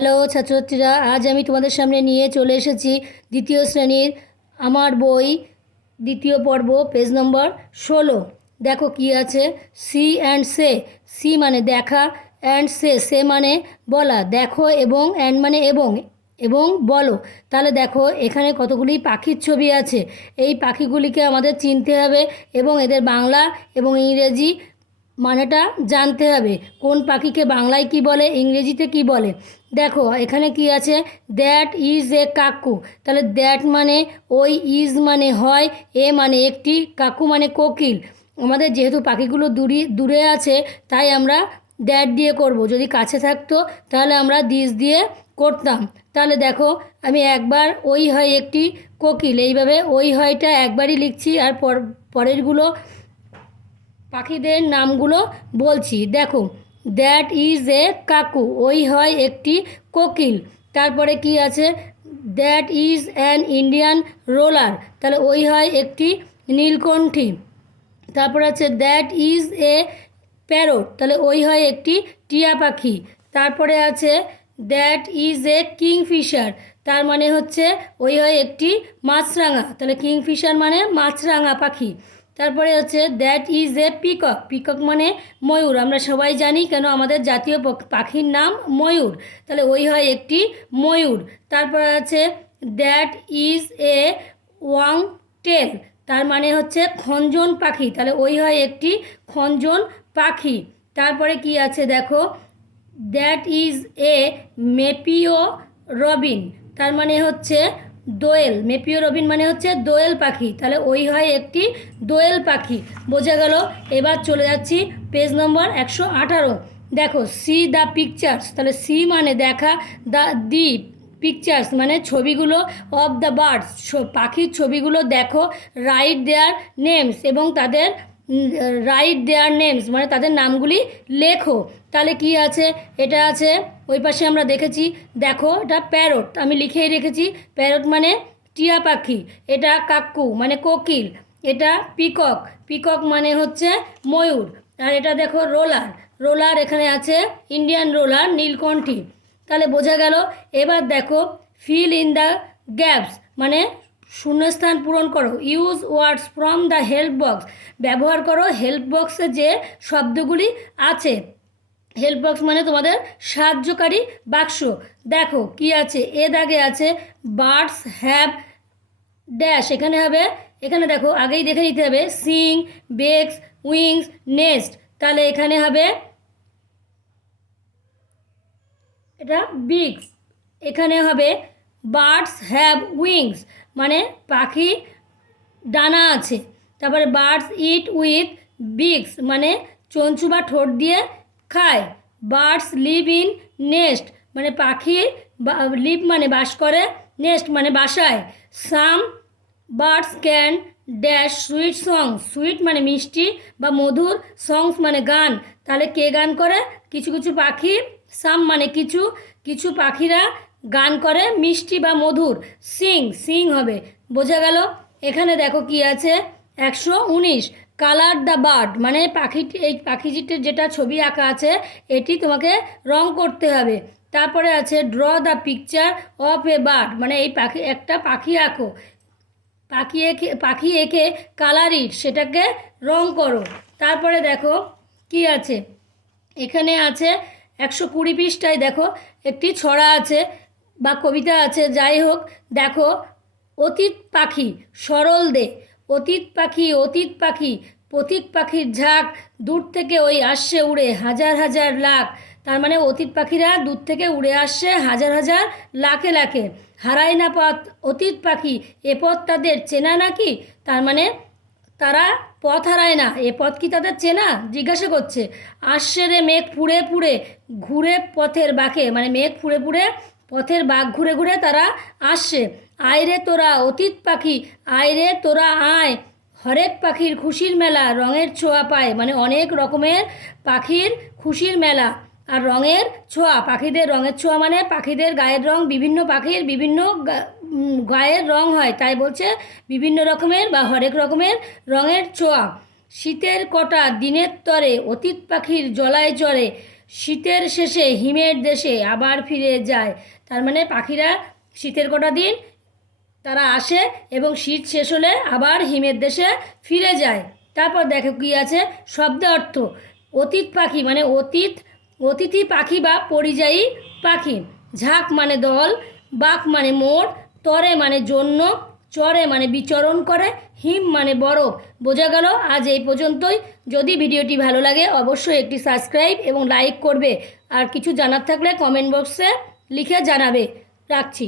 Hello ছাত্রছাত্রীরা, আজ আমি তোমাদের সামনে নিয়ে চলে এসেছি দ্বিতীয় শ্রেণীর আমার বই দ্বিতীয় পর্ব পেজ নম্বর 16। দেখো কি আছে, সি অ্যান্ড সে। সি মানে দেখা, অ্যান্ড সে সে মানে বলা। দেখো এবং অ্যান্ড মানে এবং এবং বলো। তাহলে দেখো এখানে কতগুলি পাখির ছবি আছে। এই পাখিগুলিকে আমাদের চিনতে হবে এবং এদের বাংলা এবং ইংরেজি মানেটা জানতে হবে। কোন পাখিকে বাংলায় কি বলে, ইংরেজিতে কি বলে। দেখো এখানে কি আছে, দ্যাট ইজ এ কাকু। তাহলে দ্যাট মানে ওই, ইজ মানে হয়, এ মানে একটি, কাকু মানে কোকিল। আমাদের যেহেতু পাখিগুলো দূরে আছে তাই আমরা দ্যাট দিয়ে করব। যদি কাছে থাকতো তাহলে আমরা দিস দিয়ে করতাম। তাহলে দেখো আমি একবার ওই হয় একটি কোকিল, এইভাবে ওই হয়টা একবারই লিখছি আর পরেরগুলো পাখিদের নামগুলো বলছি। দেখো দ্যাট ইজ এ কাকু, ওই হয় একটি কোকিল। তারপরে কি আছে, that is an Indian roller. তাহলে ওই হয় একটি নীলকণ্ঠী। তারপর আছে দ্যাট ইজ এ প্যারট। তাহলে ওই হয় একটি টিয়া পাখি। তারপরে আছে দ্যাট ইজ এ কিংফিশার। তার মানে হচ্ছে ওই হয় একটি মাছরাঙা। তাহলে কিংফিশার মানে মাছরাঙা পাখি। তারপরে হচ্ছে that is a peacock. Peacock মানে ময়ূর। আমরা সবাই জানি কেন আমাদের জাতীয় পাখির নাম ময়ূর। তাহলে ওই হয় একটি ময়ূর। তারপরে আছে দ্যাট ইজ এ ওয়াং টেল। তার মানে হচ্ছে খঞ্জন পাখি। তাহলে ওই হয় একটি খঞ্জন পাখি। তারপরে কি আছে দেখো, দ্যাট ইজ এ মেপিও রবিন। তার মানে হচ্ছে দোয়েল। মেপিও রবিন মানে হচ্ছে দোয়েল পাখি। তাহলে ওই হয় একটি দোয়েল পাখি। বোঝা গেল। এবার চলে যাচ্ছি পেজ নম্বর 118। দেখো সি দ্য পিকচার্স। তাহলে সি মানে দেখা, দি পিকচার্স মানে ছবিগুলো, অফ দ্য বার্ডস পাখির ছবিগুলো দেখো, রাইট দেয়ার নেমস এবং তাদের রাইট দেয়ার নেমস মানে তাদের নামগুলি লেখো। তাহলে কি আছে, এটা আছে ওই পাশে আমরা দেখেছি। দেখো এটা প্যারট, আমি লিখেই রেখেছি। প্যারট মানে টিয়া পাখি। এটা কাক্কু মানে কোকিল। এটা পিকক, পিকক মানে হচ্ছে ময়ূর। আর এটা দেখো রোলার, রোলার এখানে আছে ইন্ডিয়ান রোলার নীলকণ্ঠী। তাহলে বোঝা গেল। এবার দেখো ফিল ইন দ্য গ্যাপস মানে শূন্যস্থান পূরণ করো। Use words from the help box. ব্যবহার করো হেল্প বক্সে যে শব্দগুলি আছে। হেল্প বক্স মানে তোমাদের সাহায্যকারী বাক্স। দেখো কি আছে, এ দাগে আছে বার্ডস হ্যাভ ড্যাশ। এখানে হবে, এখানে দেখো আগেই দেখে নিতে হবে, সিং, বেক্স, উইংস, নেস্ট। তাহলে এখানে হবে এটা বিগস। এখানে হবে বার্ডস হ্যাভ উইংস মানে পাখি ডানা আছে। তারপরে বার্ডস ইট উইথ বিগস মানে চঞ্চু বা ঠোঁট দিয়ে খায়। বার্ডস লিভ ইন নেস্ট মানে পাখি লিভ মানে বাস করে, নেস্ট মানে বাসায়। সাম birds can dash sweet song. Sweet মানে মিষ্টি বা মধুর, সংস মানে গান। তাহলে কে গান করে, কিছু কিছু পাখি। সাম মানে কিছু, কিছু পাখিরা গান করে মিষ্টি বা মধুর। সিং, সিং হবে। বোঝা গেল। এখানে দেখো কি আছে, 119 কালার দ্য বার্ড মানে পাখিটি, এই পাখিটির যেটা ছবি আঁকা আছে এটি তোমাকে রং করতে হবে। তারপরে আছে draw the picture of a bird মানে এই পাখি, একটা পাখি আঁকো। পাখি এঁকে কালার ইট সেটাকে রং করো। তারপরে দেখো কি আছে, এখানে আছে 120 পৃষ্ঠায় দেখো একটি ছড়া আছে বা কবিতা আছে, যাই হোক। দেখো অতীত পাখি সরল দে। অতীত পাখি, অতীত পাখি, পথিক পাখির ঝাঁক, দূর থেকে ওই আসছে উড়ে হাজার হাজার লাখ। তার মানে অতীত পাখিরা দূর থেকে উড়ে আসছে হাজার হাজার লাখে লাখে। হারায় না পথ অতীত পাখি, এ পথ তাদের চেনা নাকি। তার মানে তারা পথ হারায় না, এ পথ কি তাদের চেনা জিজ্ঞাসা করছে। আসছে রে মেঘ পুড়ে পুড়ে ঘুরে পথের বাঁকে মানে মেঘ পুড়ে পুড়ে পথের বাঁক ঘুরে ঘুরে তারা আসছে। আয় রে তোরা অতীত পাখি, আয় রে তোরা আয়, হরেক পাখির খুশির মেলা রঙের ছোঁয়া পায় মানে অনেক রকমের পাখির খুশির মেলা। আর রঙের ছোঁয়া, পাখিদের রঙের ছোঁয়া মানে পাখিদের গায়ের রং, বিভিন্ন পাখির বিভিন্ন গায়ের রং হয়, তাই বলছে বিভিন্ন রকমের বা হরেক রকমের রঙের ছোঁয়া। শীতের কটা দিনের তরে অতীত পাখির জলায় চড়ে শীতের শেষে হিমের দেশে আবার ফিরে যায়। তার মানে পাখিরা শীতের কটা দিন তারা আসে এবং শীত শেষ হলে আবার হিমের দেশে ফিরে যায়। তারপর দেখো কী আছে, শব্দ অর্থ। অতীত পাখি মানে অতিথি পাখি বা পরিযায়ী পাখি। ঝাঁক মানে দল, বাক মানে মোড়, তরে মানে জন্য, চরে মানে বিচরণ করে, হিম মানে বরফ। বোঝা গেল? আজ এই পর্যন্তই। যদি ভিডিওটি ভালো লাগে অবশ্যই একটি সাবস্ক্রাইব এবং লাইক করবে, আর কিছু জানার থাকলে কমেন্ট বক্সে লিখে জানাবে। রাখছি।